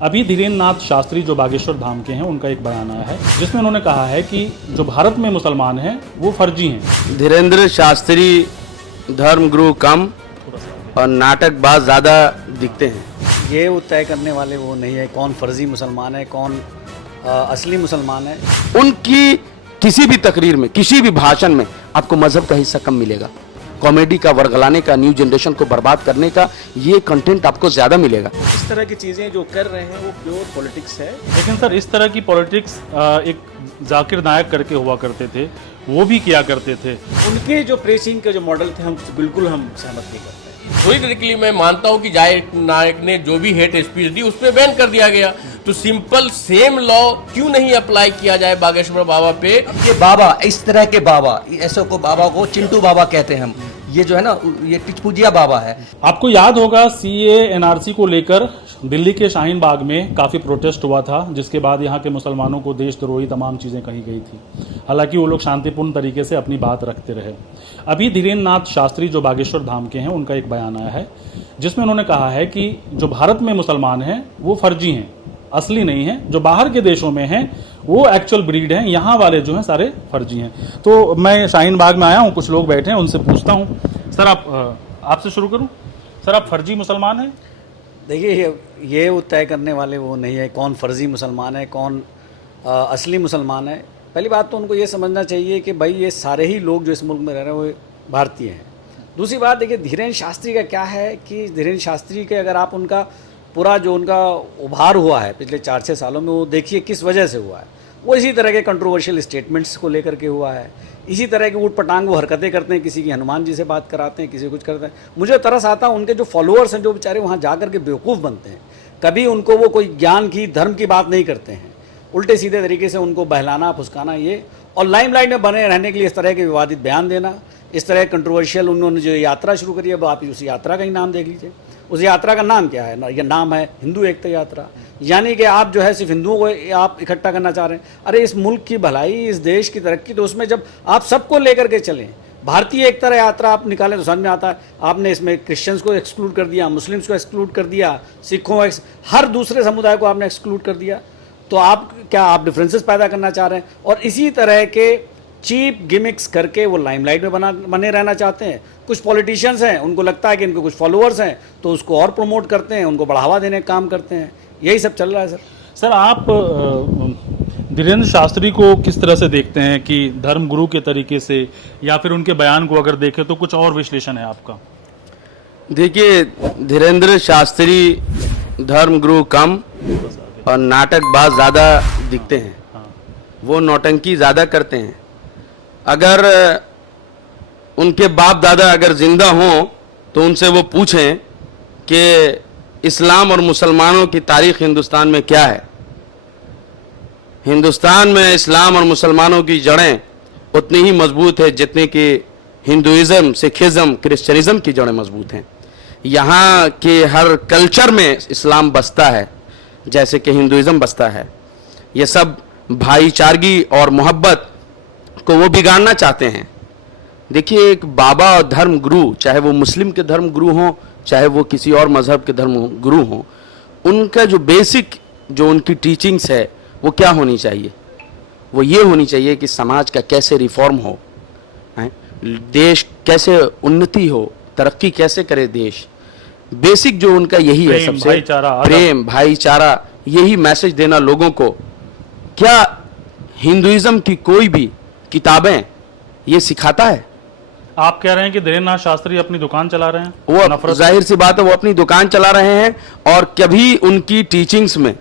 अभी धीरेन्द्र नाथ शास्त्री जो बागेश्वर धाम के हैं, उनका एक बयान आया है जिसमें उन्होंने कहा है कि जो भारत में मुसलमान हैं वो फर्जी हैं। धीरेन्द्र शास्त्री धर्म गुरु कम और नाटकबाज ज़्यादा दिखते हैं। ये वो तय करने वाले वो नहीं है कौन फर्जी मुसलमान है, कौन असली मुसलमान है। उनकी किसी भी तकरीर में, किसी भी भाषण में आपको मजहब का हिस्सा कम मिलेगा। कॉमेडी का, वर्गलाने का, न्यू जनरेशन को बर्बाद करने का ये कंटेंट आपको ज़्यादा मिलेगा। इस तरह की चीज़ें जो कर रहे हैं वो प्योर पॉलिटिक्स है। लेकिन सर, इस तरह की पॉलिटिक्स एक जाकिर नायक करके हुआ करते थे, वो भी किया करते थे। उनके जो प्रेसिंग के जो मॉडल थे, हम बिल्कुल सहमत नहीं करते। थोड़ी मैं मानता हूँ कि जाकिर नायक ने जो भी हेट स्पीच दी उस पर बैन कर दिया गया, तो सिंपल सेम लॉ क्यों नहीं अप्लाई किया जाए बागेश्वर बाबा पे। ये बाबा, इस तरह के बाबा, ऐसो को बाबा को चिंटू बाबा कहते हैं हम। ये जो है ना, ये टिचपुजिया बाबा है। आपको याद होगा सीए एनआरसी को लेकर दिल्ली के शाहीन बाग में काफ़ी प्रोटेस्ट हुआ था, जिसके बाद यहाँ के मुसलमानों को देशद्रोही तमाम चीज़ें कही गई थी। हालांकि वो लोग शांतिपूर्ण तरीके से अपनी बात रखते रहे। अभी धीरेन्द्र नाथ शास्त्री जो बागेश्वर धाम के हैं, उनका एक बयान आया है जिसमें उन्होंने कहा है कि जो भारत में मुसलमान हैं वो फर्जी हैं, असली नहीं हैं। जो बाहर के देशों में हैं वो एक्चुअल ब्रीड हैं, यहाँ वाले जो हैं सारे फर्जी हैं। तो मैं शाहीन बाग में आया हूँ, कुछ लोग बैठे हैं, उनसे पूछता हूँ। सर, आपसे शुरू करूँ। सर, आप फर्जी मुसलमान हैं? देखिए, ये वो तय करने वाले वो नहीं है कौन फर्जी मुसलमान है, कौन असली मुसलमान है। पहली बात तो उनको ये समझना चाहिए कि भाई ये सारे ही लोग जो इस मुल्क में रह रहे हैं वो भारतीय हैं। दूसरी बात देखिए, धीरेन्द्र शास्त्री का क्या है कि धीरेन्द्र शास्त्री के अगर आप उनका पूरा जो उनका उभार हुआ है पिछले 4-6 सालों में, वो देखिए किस वजह से हुआ है। वो इसी तरह के कंट्रोवर्शियल स्टेटमेंट्स को लेकर के हुआ है। इसी तरह की ऊट पटांग वो हरकतें करते हैं, किसी की हनुमान जी से बात कराते हैं, किसी कुछ करते हैं। मुझे तरस आता है उनके जो फॉलोअर्स हैं, जो बेचारे वहाँ जा कर के बेवकूफ़ बनते हैं। कभी उनको वो कोई ज्ञान की, धर्म की बात नहीं करते हैं, उल्टे सीधे तरीके से उनको बहलाना फुसकाना ये, और लाइमलाइट में बने रहने के लिए इस तरह के विवादित बयान देना, इस तरह कंट्रोवर्शियल उन्होंने जो यात्रा शुरू करी है, अब आप उस यात्रा का ही नाम देख लीजिए। उस यात्रा का नाम क्या है? यह नाम है हिंदू एकता यात्रा। यानी कि आप जो है सिर्फ हिंदुओं को आप इकट्ठा करना चाह रहे हैं। अरे इस मुल्क की भलाई, इस देश की तरक्की, तो उसमें जब आप सबको लेकर के चलें, भारतीय एकता यात्रा आप निकालें तो समझ में आता है। आपने इसमें क्रिश्चियंस को एक्सक्लूड कर दिया, मुस्लिम्स को एक्सक्लूड कर दिया, सिखों, हर दूसरे समुदाय को आपने एक्सक्लूड कर दिया। तो आप क्या आप डिफरेंसेस पैदा करना चाह रहे हैं? और इसी तरह के चीप गिमिक्स करके वो लाइमलाइट में बने रहना चाहते हैं। कुछ पॉलिटिशियंस हैं, उनको लगता है कि इनको कुछ फॉलोअर्स हैं तो उसको और प्रमोट करते हैं, उनको बढ़ावा देने का काम करते हैं। यही सब चल रहा है। सर, आप धीरेन्द्र शास्त्री को किस तरह से देखते हैं कि धर्म गुरु के तरीके से, या फिर उनके बयान को अगर देखें तो कुछ और विश्लेषण है आपका? देखिए, धीरेन्द्र शास्त्री धर्म गुरु कम और नाटकबाज ज़्यादा दिखते हैं। वो नौटंकी ज़्यादा करते हैं। अगर उनके बाप दादा अगर जिंदा हों तो उनसे वो पूछें कि इस्लाम और मुसलमानों की तारीख हिंदुस्तान में क्या है। हिंदुस्तान में इस्लाम और मुसलमानों की जड़ें उतनी ही मजबूत है जितनी कि हिंदुइज़्म, सिखिज़्म, क्रिश्चियनिज़्म की जड़ें मजबूत हैं। यहाँ के हर कल्चर में इस्लाम बसता है जैसे कि हिंदुइज़्म बसता है। ये सब भाईचारगी और मोहब्बत को वो बिगाड़ना चाहते हैं। देखिए, एक बाबा और धर्म गुरु, चाहे वो मुस्लिम के धर्म गुरु हों, चाहे वो किसी और मज़हब के धर्म गुरु हों, उनका जो बेसिक जो उनकी टीचिंग्स है वो क्या होनी चाहिए? वो ये होनी चाहिए कि समाज का कैसे रिफॉर्म हो, देश कैसे उन्नति हो, तरक्की कैसे करे देश। बेसिक जो उनका यही है, सबसे प्रेम, भाईचारा, यही मैसेज देना लोगों को। क्या हिंदुइज्म की कोई भी किताबें ये सिखाता है? आप कह रहे हैं कि धीरेन्द्र नाथ शास्त्री अपनी दुकान चला रहे हैं? वो जाहिर सी बात है, वो अपनी दुकान चला रहे हैं। और कभी उनकी टीचिंग्स में,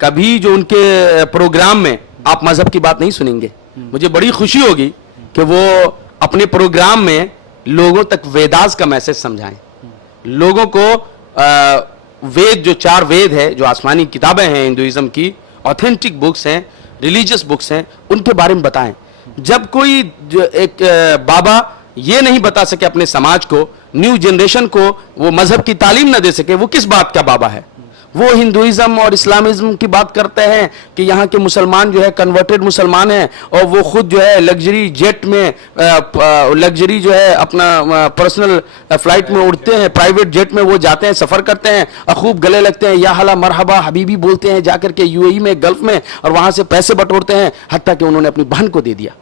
कभी जो उनके प्रोग्राम में आप मजहब की बात नहीं सुनेंगे। मुझे बड़ी खुशी होगी कि वो अपने प्रोग्राम में लोगों तक वेदास का मैसेज समझाएं, लोगों को वेद, जो 4 वेद है, जो आसमानी किताबें हैं हिंदुइज्म की, ऑथेंटिक बुक्स हैं, रिलीजियस बुक्स हैं, उनके बारे में बताएं। जब कोई एक बाबा ये नहीं बता सके अपने समाज को, न्यू जनरेशन को, वो मजहब की तालीम ना दे सके, वो किस बात का बाबा है? वो हिंदुइज्म और इस्लामिज्म की बात करते हैं कि यहाँ के मुसलमान जो है कन्वर्टेड मुसलमान हैं और वो खुद जो है लग्जरी जेट में लग्जरी जो है अपना पर्सनल फ्लाइट में उड़ते हैं, प्राइवेट जेट में वो जाते हैं, सफ़र करते हैं और खूब गले लगते हैं, या हला मरहबा हबीबी बोलते हैं जाकर के यूएई में, गल्फ में, और वहाँ से पैसे बटोरते हैं, हत्ता कि उन्होंने अपनी बहन को दे दिया।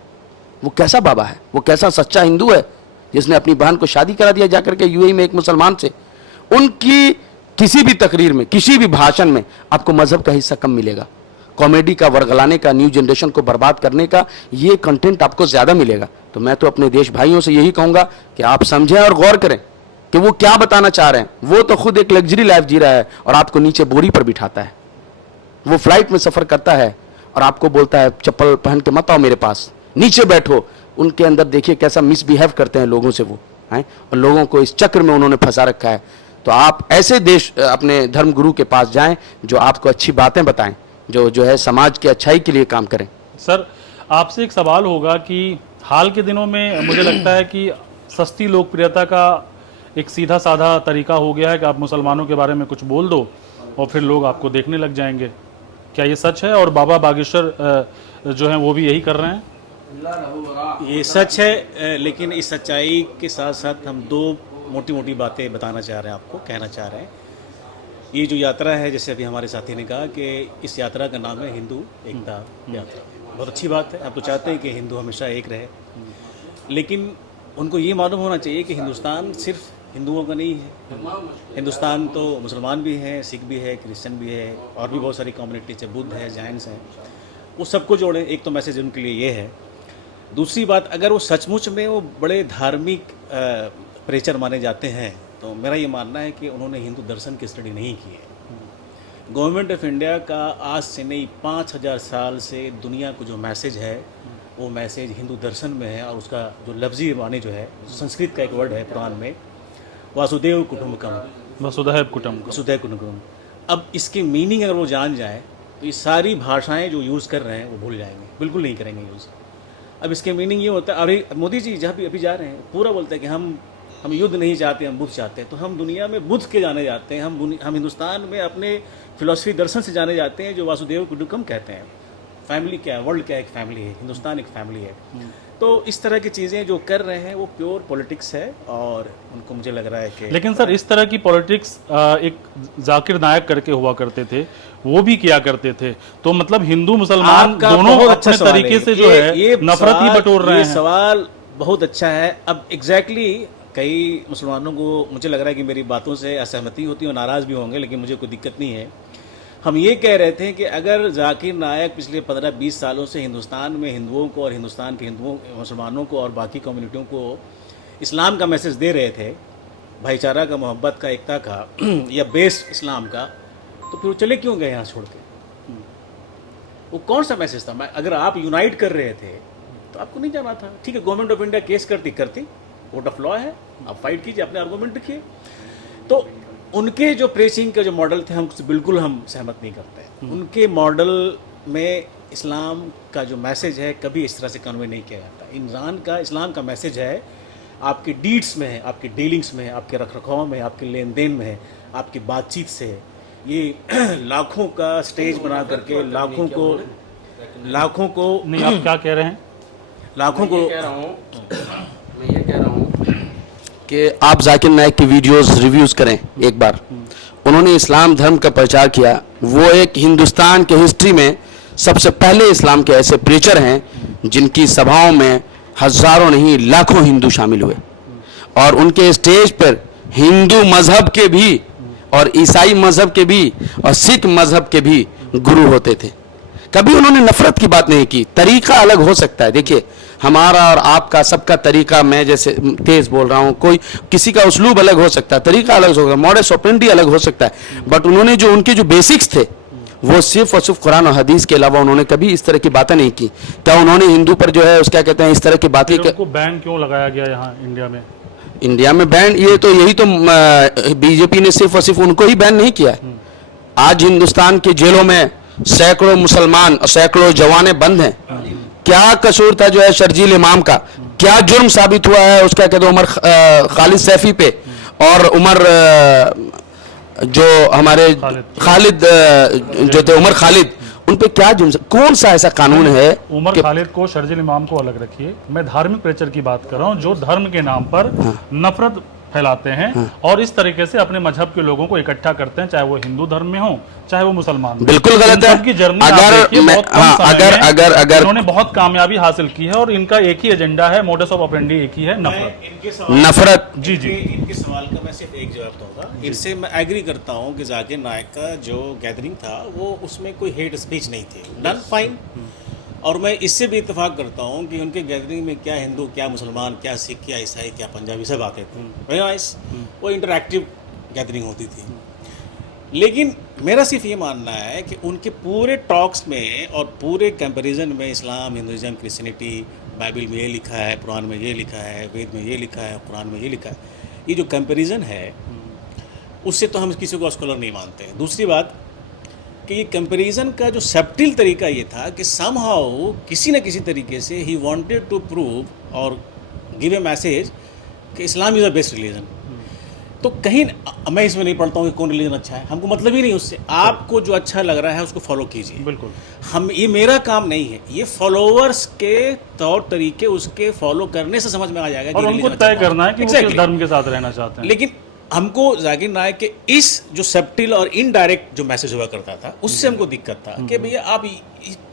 वो कैसा बाबा है, वो कैसा सच्चा हिंदू है जिसने अपनी बहन को शादी करा दिया जाकर के यूएई में एक मुसलमान से। उनकी किसी भी तकरीर में, किसी भी भाषण में आपको मजहब का हिस्सा कम मिलेगा। कॉमेडी का, वर्गलाने का, न्यू जनरेशन को बर्बाद करने का ये कंटेंट आपको ज्यादा मिलेगा। तो मैं तो अपने देश भाइयों से यही कहूंगा कि आप समझें और गौर करें कि वो क्या बताना चाह रहे हैं। वो तो खुद एक लग्जरी लाइफ जी रहा है और आपको नीचे बोरी पर बिठाता है। वो फ्लाइट में सफर करता है और आपको बोलता है चप्पल पहन के मत आओ मेरे पास, नीचे बैठो। उनके अंदर देखिए कैसा मिसबिहेव करते हैं लोगों से वो हैं, और लोगों को इस चक्र में उन्होंने फंसा रखा है। तो आप ऐसे देश अपने धर्म गुरु के पास जाएं जो आपको अच्छी बातें बताएं, जो है समाज की अच्छाई के लिए काम करें। सर, आपसे एक सवाल होगा कि हाल के दिनों में मुझे लगता है कि सस्ती लोकप्रियता का एक सीधा साधा तरीका हो गया है कि आप मुसलमानों के बारे में कुछ बोल दो और फिर लोग आपको देखने लग जाएंगे। क्या ये सच है? और बाबा बागेश्वर जो हैं वो भी यही कर रहे हैं? ये सच है, लेकिन इस सच्चाई के साथ साथ हम दो मोटी मोटी बातें बताना चाह रहे हैं, आपको कहना चाह रहे हैं। ये जो यात्रा है, जैसे अभी हमारे साथी ने कहा कि इस यात्रा का नाम है हिंदू एकता यात्रा। बहुत अच्छी बात है, आप तो चाहते हैं कि हिंदू हमेशा एक रहे, लेकिन उनको ये मालूम होना चाहिए कि हिंदुस्तान सिर्फ हिंदुओं का नहीं है। हिंदुस्तान तो मुसलमान भी हैं, सिख भी है, क्रिश्चियन भी है, और भी बहुत सारी कम्युनिटीज है, बुद्ध है, जैन्स हैं, वो सबको जोड़ें। एक तो मैसेज उनके लिए ये है। दूसरी बात, अगर वो सचमुच में वो बड़े धार्मिक प्रेचर माने जाते हैं तो मेरा ये मानना है कि उन्होंने हिंदू दर्शन की स्टडी नहीं की है। गवर्नमेंट ऑफ इंडिया का आज से नहीं 5000 साल से दुनिया को जो मैसेज है वो मैसेज हिंदू दर्शन में है, और उसका जो लफ्जी माने जो है, संस्कृत का एक वर्ड है पुराण में, वासुदेव कुटुंबकम, वसुधैव कुटुंबकम। वसुधैव कुटुंबकम। अब इसकी मीनिंग अगर वो जान जाए तो ये सारी भाषाएं जो यूज़ कर रहे हैं वो भूल जाएंगे, बिल्कुल नहीं करेंगे यूज़। अब इसके मीनिंग ये होता है, अभी मोदी जी जहाँ भी अभी जा रहे हैं पूरा बोलते हैं कि हम युद्ध नहीं चाहते, हम बुद्ध चाहते हैं। तो हम दुनिया में बुद्ध के जाने जाते हैं, हम हिंदुस्तान में अपने फिलॉसफी दर्शन से जाने जाते हैं जो वासुदेव कुटुंबकम कहते हैं। फैमिली क्या है, वर्ल्ड क्या है, एक फैमिली है, हिंदुस्तान एक फैमिली है। तो इस तरह की चीज़ें जो कर रहे हैं वो प्योर पॉलिटिक्स है, और उनको मुझे लग रहा है कि लेकिन सर इस तरह की पॉलिटिक्स एक जाकिर नायक करके हुआ करते थे, वो भी किया करते थे। तो मतलब हिंदू मुसलमान दोनों अपने तरीके से जो है नफरत ही बटोर रहे हैं। ये सवाल बहुत अच्छा है। अब एग्जैक्टली कई मुसलमानों को मुझे लग रहा है कि मेरी बातों से असहमति होती है और नाराज़ भी होंगे, लेकिन मुझे कोई दिक्कत नहीं है। हम ये कह रहे थे कि अगर जाकिर नायक पिछले 15-20 सालों से हिंदुस्तान में हिंदुओं को और हिंदुस्तान के हिंदुओं मुसलमानों को और बाकी कम्युनिटियों को इस्लाम का मैसेज दे रहे थे, भाईचारा का, मोहब्बत का, एकता का या बेस इस्लाम का, तो फिर वो चले क्यों गए यहाँ छोड़ के? वो कौन सा मैसेज था? अगर आप यूनाइट कर रहे थे तो आपको नहीं जाना था। ठीक है, गवर्नमेंट ऑफ इंडिया केस करती, कोर्ट ऑफ लॉ है, आप फाइट कीजिए, अपने आर्गूमेंट रखिए। तो उनके जो प्रेसिंग के जो मॉडल थे, हम बिल्कुल हम सहमत नहीं करते। उनके मॉडल में इस्लाम का जो मैसेज है कभी इस तरह से कन्वे नहीं किया जाता। इस्लाम का मैसेज है आपके डीड्स में है, आपके डीलिंग्स में है, आपके रखरखाव में है, आपके लेन देन में है, आपकी बातचीत से है। ये लाखों का स्टेज बना करके लाखों को नहीं, आप क्या कह रहे हैं? लाखों को मैं ये कह रहा हूँ कि आप जाकिर नायक की वीडियोस रिव्यूज करें एक बार। उन्होंने इस्लाम धर्म का प्रचार किया। वो एक हिंदुस्तान के हिस्ट्री में सबसे पहले इस्लाम के ऐसे प्रीचर हैं जिनकी सभाओं में हजारों नहीं लाखों हिंदू शामिल हुए, और उनके स्टेज पर हिंदू मजहब के भी और ईसाई मजहब के भी और सिख मजहब के भी गुरु होते थे। कभी उन्होंने नफरत की बात नहीं की। तरीका अलग हो सकता है, देखिए हमारा और आपका सबका तरीका, मैं जैसे तेज बोल रहा हूँ, कोई किसी का उसलूब अलग हो सकता है, तरीका अलग हो सकता है, मॉडस ऑपरेंडी अलग हो सकता है, बट उन्होंने जो उनके जो बेसिक्स थे वो सिर्फ और सिर्फ कुरान और हदीस के अलावा उन्होंने कभी इस तरह की बातें नहीं की। क्या उन्होंने हिंदू पर जो है उसका कहते हैं इस तरह की बातें? उनको बैन क्यों लगाया गया यहाँ इंडिया में? इंडिया में बैन, ये तो यही तो बीजेपी ने सिर्फ और सिर्फ उनको ही बैन नहीं किया है। आज हिंदुस्तान के जेलों में सैकड़ों मुसलमान और सैकड़ों जवाने बंद हैं। क्या कसूर था जो है शर्जील इमाम का? क्या जुर्म साबित हुआ है उसका कहते उमर खालिद सैफी पे और उमर जो हमारे खालिद जो थे उमर खालिद, उन पे क्या कौन सा ऐसा कानून है? उमर खालिद को, शर्जील इमाम को अलग रखिए, मैं धार्मिक प्रेचर की बात कर रहा हूँ जो धर्म के नाम पर नफरत फैलाते हैं और इस तरीके से अपने मजहब के लोगों को इकट्ठा करते हैं, चाहे वो हिंदू धर्म में हो चाहे वो मुसलमान में। बिल्कुल गलत है। की जर्नी अगर उन्होंने बहुत कामयाबी हासिल की है और इनका एक ही एजेंडा है, मोडस ऑफ ऑपरेंडी एक ही है, नफरत। नफरत। जी जी। इनके सवाल का मैं सिर्फ एक जवाब दूंगा। इनसे मैं एग्री करता हूं कि जाकिर नायक का जो गैदरिंग था वो उसमें कोई हेट स्पीच नहीं थी, डन फाइन। और मैं इससे भी इत्तेफाक करता हूं कि उनके गैदरिंग में क्या हिंदू, क्या मुसलमान, क्या सिख, क्या ईसाई, क्या पंजाबी सब आते थे। वेरी नाइस, वो इंटरैक्टिव गैदरिंग होती थी। लेकिन मेरा सिर्फ ये मानना है कि उनके पूरे टॉक्स में और पूरे कंपैरिजन में इस्लाम, हिंदुइज्म, क्रिश्चियनिटी, बाइबल में ये लिखा है, कुरान में ये लिखा है, वेद में ये लिखा है, कुरान में ये लिखा है, ये जो कंपैरिजन है उससे तो हम किसी को स्कॉलर नहीं मानते हैं। दूसरी बात कि ये कंपैरिजन का जो सब्टिल तरीका ये था कि समहाउ किसी न किसी तरीके से ही वांटेड टू प्रूव और गिव ए मैसेज कि इस्लाम इज़ द बेस्ट रिलीजन। तो कहीं मैं इसमें नहीं पढ़ता हूँ कि कौन रिलीजन अच्छा है, हमको मतलब ही नहीं उससे। आपको जो अच्छा लग रहा है उसको फॉलो कीजिए। बिल्कुल। हम, ये मेरा काम नहीं है, ये फॉलोअर्स के तौर तरीके उसके फॉलो करने से समझ में आ जाएगा और कि उनको religion तय अच्छा करना है कि वो किस धर्म के साथ रहना चाहते हैं। लेकिन हमको जाकिर नायक के इस जो सब्टिल और इनडायरेक्ट जो मैसेज हुआ करता था उससे हमको दिक्कत था कि भैया आप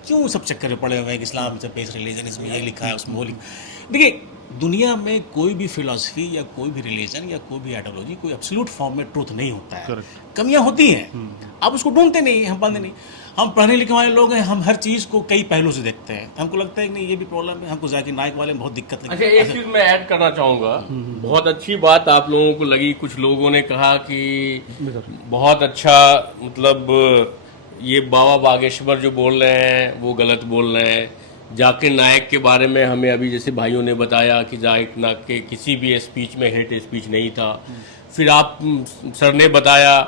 क्यों सब चक्कर में पड़े हुए हैं कि इस्लाम इज बेस्ट रिलीजन, इसमें ये लिखा है, उसमें वो लिखा। देखिए, दुनिया में कोई भी फिलॉसफी या कोई भी रिलीजन या कोई भी आइडियोलॉजी कोई एब्सोल्यूट फॉर्म में ट्रूथ नहीं होता है। कमियां होती हैं, आप उसको ढूंढते नहीं, हम बंद नहीं। हम पढ़ने लिखने वाले लोग हैं, हम हर चीज़ को कई पहलू से देखते हैं। हमको लगता है कि नहीं ये भी प्रॉब्लम है, हमको जाकिर नायक वाले में बहुत दिक्कत अच्छा, एक चीज मैं ऐड करना चाहूंगा। बहुत अच्छी बात आप लोगों को लगी, कुछ लोगों ने कहा कि बहुत अच्छा, मतलब ये बाबा बागेश्वर जो बोल रहे हैं वो गलत बोल रहे हैं। जाकिर नायक के बारे में हमें अभी जैसे भाइयों ने बताया कि जाकिर नायक के किसी भी स्पीच में हेट स्पीच नहीं था। फिर आप सर ने बताया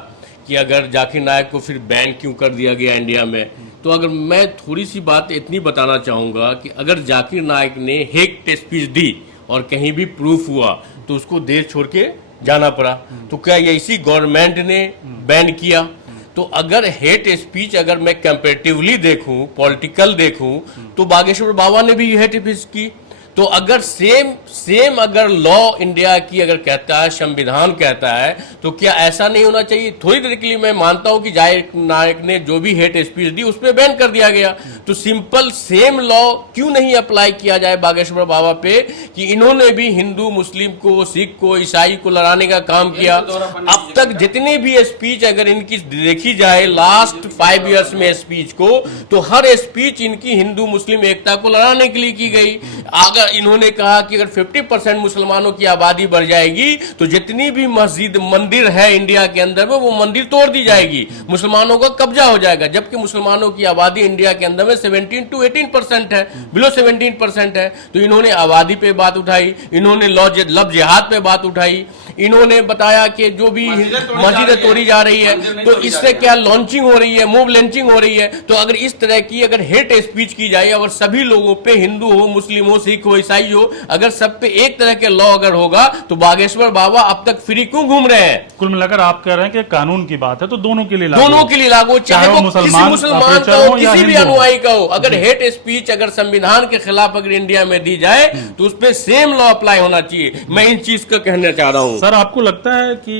कि अगर जाकिर नायक को फिर बैन क्यों कर दिया गया इंडिया में। तो अगर मैं थोड़ी सी बात इतनी बताना चाहूँगा कि अगर जाकिर नायक ने हेट स्पीच दी और कहीं भी प्रूफ हुआ तो उसको देश छोड़ के जाना पड़ा। तो क्या ये इसी गवर्नमेंट ने बैन किया? तो अगर हेट स्पीच अगर मैं कंपैरेटिवली देखूं, पॉलिटिकल देखूं, तो बागेश्वर बाबा ने भी हेट स्पीच की। तो अगर सेम अगर लॉ इंडिया की अगर कहता है, संविधान कहता है, तो क्या ऐसा नहीं होना चाहिए? थोड़ी देर के लिए मैं मानता हूं कि जाकिर नायक ने जो भी हेट स्पीच दी उस पर बैन कर दिया गया। तो सिंपल सेम लॉ क्यों नहीं अप्लाई किया जाए बागेश्वर बाबा पे कि इन्होंने भी हिंदू, मुस्लिम को, सिख को, ईसाई को लड़ाने का काम किया। अब तक जितने भी स्पीच अगर इनकी देखी जाए लास्ट 5 इयर्स में स्पीच को, तो हर स्पीच इनकी हिंदू मुस्लिम एकता को लड़ाने के लिए की गई। अगर इन्होंने कहा कि अगर 50% मुसलमानों की आबादी बढ़ जाएगी तो जितनी भी मस्जिद, मंदिर है इंडिया के अंदर में वो मंदिर तोड़ दी जाएगी, मुसलमानों का कब्जा हो जाएगा। जबकि मुसलमानों की आबादी इंडिया के अंदर में 17 to 18% है, बिलो 17% है। तो इन्होंने आबादी पे बात उठाई, इन्होंने लव जिहाद पे बात उठाई, इन्होंने बताया कि जो भी मस्जिदें तोड़ी जा रही है तो इससे क्या लॉन्चिंग हो रही है, मूव लॉन्चिंग हो रही है। तो अगर इस तरह की अगर हेट स्पीच की जाए, अगर सभी लोगों पे, हिंदू हो, मुस्लिम हो, सिख हो, ईसाई हो, अगर सब पे एक तरह के लॉ अगर होगा तो बागेश्वर बाबा अब तक फ्री क्यों घूम रहे हैं? कुल मिलाकर आप कह रहे हैं कि कानून की बात है तो दोनों के लिए लागू, दोनों के लिए लागू, चाहे वो किसी मुसलमान का हो, किसी भी अनुयायी का हो। अगर हेट स्पीच अगर संविधान के खिलाफ अगर इंडिया में दी जाए तो उस पर सेम लॉ अप्लाई होना चाहिए। मैं इन चीज का कहना चाह रहा हूं। सर, आपको लगता है कि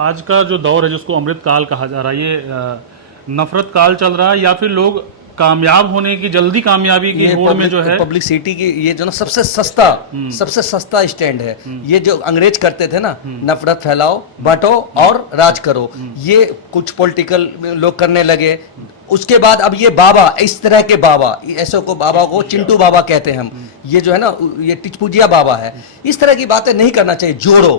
आज का जो दौर है जिसको अमृत काल कहा जा रहा है, ये नफरत काल चल रहा है या फिर लोग कामयाब होने की, जल्दी कामयाबी की होड़ में जो है पब्लिसिटी की, ये जो ना सबसे सस्ता स्टैंड है। ये जो अंग्रेज करते थे ना, नफरत फैलाओ, बांटो और राज करो, ये कुछ पॉलिटिकल लोग करने लगे। उसके बाद अब ये बाबा, इस तरह के बाबा, ऐसे को बाबा को चिंटू बाबा कहते हैं हम, ये जो है ना ये टिचपुजिया बाबा है। इस तरह की बातें नहीं करना चाहिए। जोड़ो,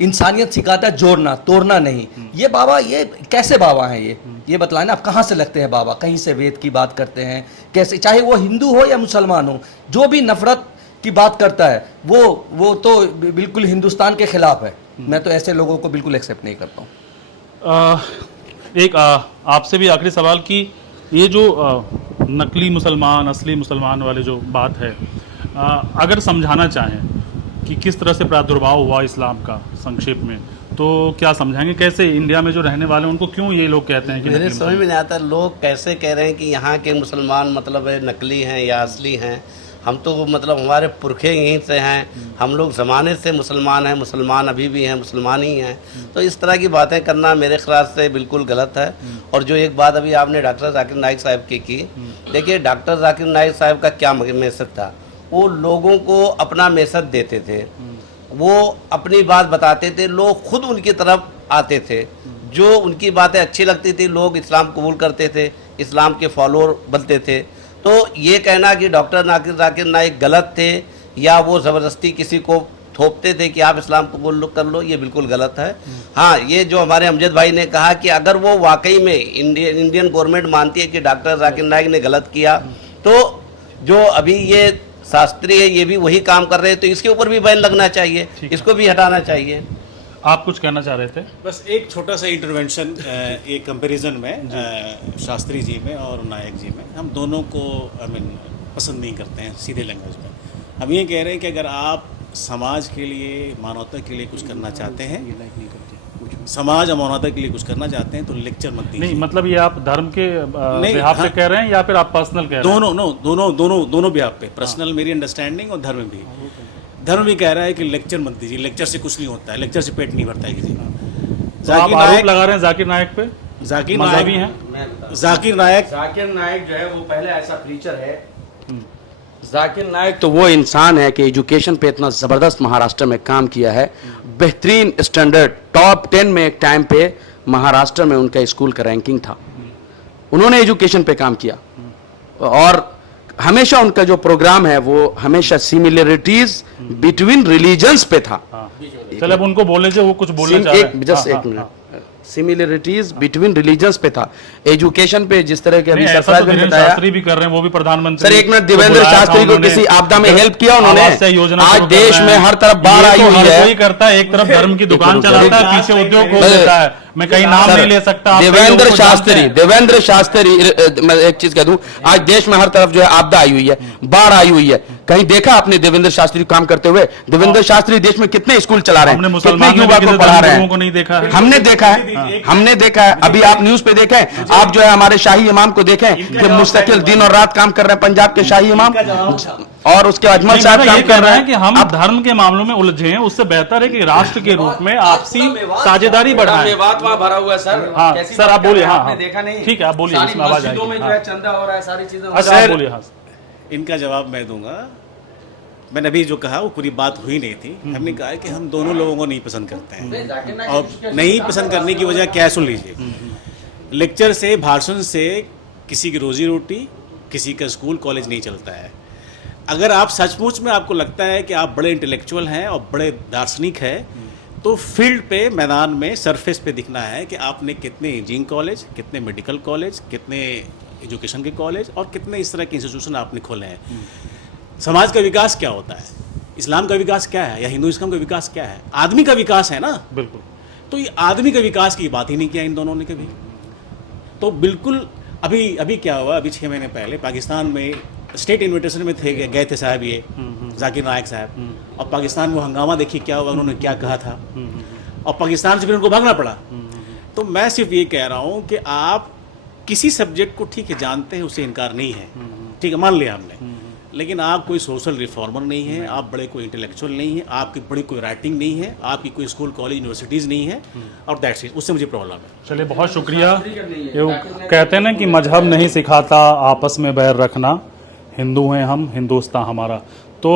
इंसानियत सिखाता है जोड़ना, तोड़ना नहीं। ये बाबा, ये कैसे बाबा हैं? ये बताएं ना, आप कहाँ से लगते हैं बाबा? कहीं से वेद की बात करते हैं कैसे? चाहे वो हिंदू हो या मुसलमान हो, जो भी नफरत की बात करता है वो तो बिल्कुल हिंदुस्तान के खिलाफ है। मैं तो ऐसे लोगों को बिल्कुल एक्सेप्ट नहीं करता हूँ। एक आपसे भी आखिरी सवाल कि ये जो नकली मुसलमान, असली मुसलमान वाले जो बात है, अगर समझाना चाहें कि किस तरह से प्रादुर्भाव हुआ इस्लाम का संक्षेप में, तो क्या समझाएंगे कैसे इंडिया में जो रहने वाले हैं उनको क्यों ये लोग कहते हैं कि मेरे नकली समझ में नहीं आता लोग कैसे कह रहे हैं कि यहाँ के मुसलमान मतलब है नकली हैं या असली हैं। हम तो मतलब हमारे पुरखे यहीं से हैं, हम लोग ज़माने से मुसलमान हैं, मुसलमान अभी भी हैं, मुसलमान ही हैं। तो इस तरह की बातें करना मेरे ख्याल से बिल्कुल गलत है। और जो एक बात अभी आपने डॉक्टर जाकिर नाइक साहब की देखिए डॉक्टर जाकिर नाइक साहब का क्या मैसेज था, वो लोगों को अपना मैसेज देते थे, वो अपनी बात बताते थे, लोग खुद उनकी तरफ आते थे, जो उनकी बातें अच्छी लगती थी लोग इस्लाम कबूल करते थे, इस्लाम के फॉलोअर बनते थे। तो ये कहना कि डॉक्टर जाकिर नाइक गलत थे या वो ज़बरदस्ती किसी को थोपते थे कि आप इस्लाम कबूल कर लो, ये बिल्कुल गलत है। हाँ, ये जो हमारे अमजद भाई ने कहा कि अगर वो वाकई में इंडियन गवर्नमेंट मानती है कि डॉक्टर जाकिर नाइक ने गलत किया, तो जो अभी ये शास्त्री है ये भी वही काम कर रहे हैं, तो इसके ऊपर भी बैन लगना चाहिए, इसको भी हटाना चाहिए। आप कुछ कहना चाह रहे थे? बस एक छोटा सा इंटरवेंशन एक कंपैरिजन में शास्त्री जी में और नायक जी में, हम दोनों को पसंद नहीं करते हैं सीधे लैंग्वेज में। हम ये कह रहे हैं कि अगर आप समाज के लिए मानवता के लिए कुछ करना चाहते हैं, समाज और मानवता के लिए कुछ करना चाहते हैं तो लेक्चर मत दीजिए। नहीं मतलब ये आप धर्म के बिहाफ से कह रहे हैं या फिर आप पर्सनल कह रहे हैं? दोनों भी आप पे पर्सनल मेरी अंडरस्टैंडिंग और धर्म भी। धर्म भी कह रहा है कि लेक्चर मत दीजिए, लेक्चर से कुछ नहीं होता है, लेक्चर से पेट नहीं भरता है किसी का। तो आप आरोप लगा रहे हैं जाकिर नाइक पे? जाकिर मजहबी नायक हैं? जाकिर नायक जो है वो पहले ऐसा प्रीचर है। जाकिर नाइक तो वो इंसान है कि एजुकेशन पे इतना ज़बरदस्त महाराष्ट्र में काम किया है, बेहतरीन स्टैंडर्ड टॉप 10 में एक टाइम पे महाराष्ट्र में उनका स्कूल का रैंकिंग था। उन्होंने एजुकेशन पे काम किया और हमेशा उनका जो प्रोग्राम है वो हमेशा सिमिलरिटीज बिटवीन रिलीजन्स पे था। चलो अब उनको बोले जो वो कुछ बोलना चाह रहे हैं। एक मिनट, सिमिलरिटीज बिटवीन रिलीजन्स पे था। एजुकेशन पे जिस तरह के अभी नहीं, ऐसा सरफराज तो ने धीरेन्द्र बताया, शास्त्री भी कर रहे हैं, वो भी प्रधानमंत्री। सर एक मिनट, देवेंद्र शास्त्री को किसी आपदा में हेल्प किया उन्होंने? आज देश में हर तरफ बाढ़ आई हुई है। कोई करता है, एक तरफ धर्म की दुकान चलाता है, पीछे उद्योग खोल देता है। मैं कहीं नाम नहीं ले सकता। आप देवेंद्र शास्त्री मैं एक चीज कह दूं, आज देश में हर तरफ जो है आपदा आई हुई है, बाढ़ आई हुई है। कहीं देखा आपने देवेंद्र शास्त्री काम करते हुए? देवेंद्र शास्त्री देश में कितने स्कूल चला रहे हैं, कितने युवा को पढ़ा रहे हैं? को नहीं देखा है। हमने देखा है, हमने देखा है। अभी आप न्यूज पे देखें, आप जो है हमारे शाही इमाम को देखें कि मुस्तकिल दिन और रात काम कर रहे हैं, पंजाब के शाही इमाम और उसके अजमल साहब काम कर रहे हैं कि हम धर्म के मामलों में उलझे हैं, उससे बेहतर है कि राष्ट्र के रूप में आपसी साझेदारी बढ़ाएं। भरा हुआ है सर। हाँ सर आप बोलिए। हाँ देखा नहीं, ठीक है आप बोलिए, इसमें आवाज आएगी। में जो है चंदा हो रहा है, सारी चीजें। अच्छा आप बोलिए। हाँ इनका जवाब मैं दूंगा। मैंने अभी जो कहा वो पूरी बात हुई नहीं थी। हमने कहा है कि हम दोनों लोगों को नहीं पसंद करते हैं, और नहीं पसंद करने की वजह क्या है सुन लीजिए। लेक्चर से, भाषण से किसी की रोजी रोटी, किसी का स्कूल कॉलेज नहीं चलता है। अगर आप सचमुच में आपको लगता है कि आप बड़े इंटेलेक्चुअल हैं और बड़े दार्शनिक हैं, तो फील्ड पे, मैदान में, सरफेस पे दिखना है कि आपने कितने इंजीनियरिंग कॉलेज, कितने मेडिकल कॉलेज, कितने एजुकेशन के कॉलेज और कितने इस तरह के इंस्टीट्यूशन आपने खोले हैं। समाज का विकास क्या होता है, इस्लाम का विकास क्या है या हिंदुइज्म का विकास क्या है? आदमी का विकास है ना। बिल्कुल। तो ये आदमी के विकास की बात ही नहीं किया इन दोनों ने कभी। तो बिल्कुल अभी क्या हुआ, अभी 6 महीने पहले पाकिस्तान में स्टेट इन्विटेशन में गए थे साहब ये जाकिर नायक साहब, और पाकिस्तान में हंगामा देखिए क्या हुआ, उन्होंने क्या कहा था, और पाकिस्तान से फिर उनको भागना पड़ा। तो मैं सिर्फ ये कह रहा हूँ कि आप किसी सब्जेक्ट को ठीक है जानते हैं, उससे इनकार नहीं है, ठीक है मान लिया हमने, लेकिन आप कोई सोशल रिफॉर्मर नहीं है, आप बड़े कोई इंटेलेक्चुअल नहीं है, आपकी बड़ी कोई राइटिंग नहीं है, आपकी कोई स्कूल कॉलेज यूनिवर्सिटीज़ नहीं है, और दैट्स इट। उससे मुझे प्रॉब्लम है। चलिए बहुत शुक्रिया। कहते हैं ना कि मजहब नहीं सिखाता आपस में बैर रखना, हिंदू हैं हम, हिंदुस्तान हमारा। तो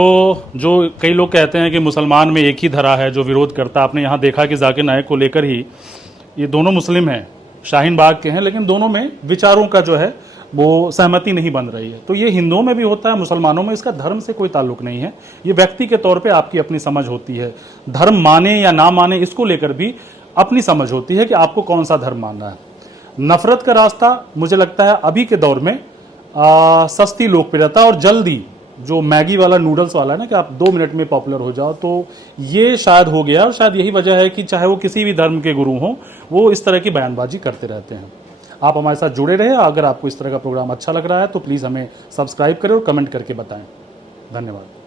जो कई लोग कहते हैं कि मुसलमान में एक ही धरा है जो विरोध करता, आपने यहाँ देखा कि जाकिर नायक को लेकर ही ये दोनों मुस्लिम हैं, शाहीन बाग के हैं, लेकिन दोनों में विचारों का जो है वो सहमति नहीं बन रही है। तो ये हिंदुओं में भी होता है, मुसलमानों में, इसका धर्म से कोई ताल्लुक नहीं है। ये व्यक्ति के तौर पे आपकी अपनी समझ होती है। धर्म माने या ना माने इसको लेकर भी अपनी समझ होती है कि आपको कौन सा धर्म मानना है। नफरत का रास्ता मुझे लगता है अभी के दौर में सस्ती लोकप्रियता और जल्दी जो मैगी वाला, नूडल्स वाला है ना कि आप 2 मिनट में पॉपुलर हो जाओ, तो ये शायद हो गया। और शायद यही वजह है कि चाहे वो किसी भी धर्म के गुरु हों, वो इस तरह की बयानबाजी करते रहते हैं। आप हमारे साथ जुड़े रहे। अगर आपको इस तरह का प्रोग्राम अच्छा लग रहा है तो प्लीज़ हमें सब्सक्राइब करें और कमेंट करके बताएं। धन्यवाद।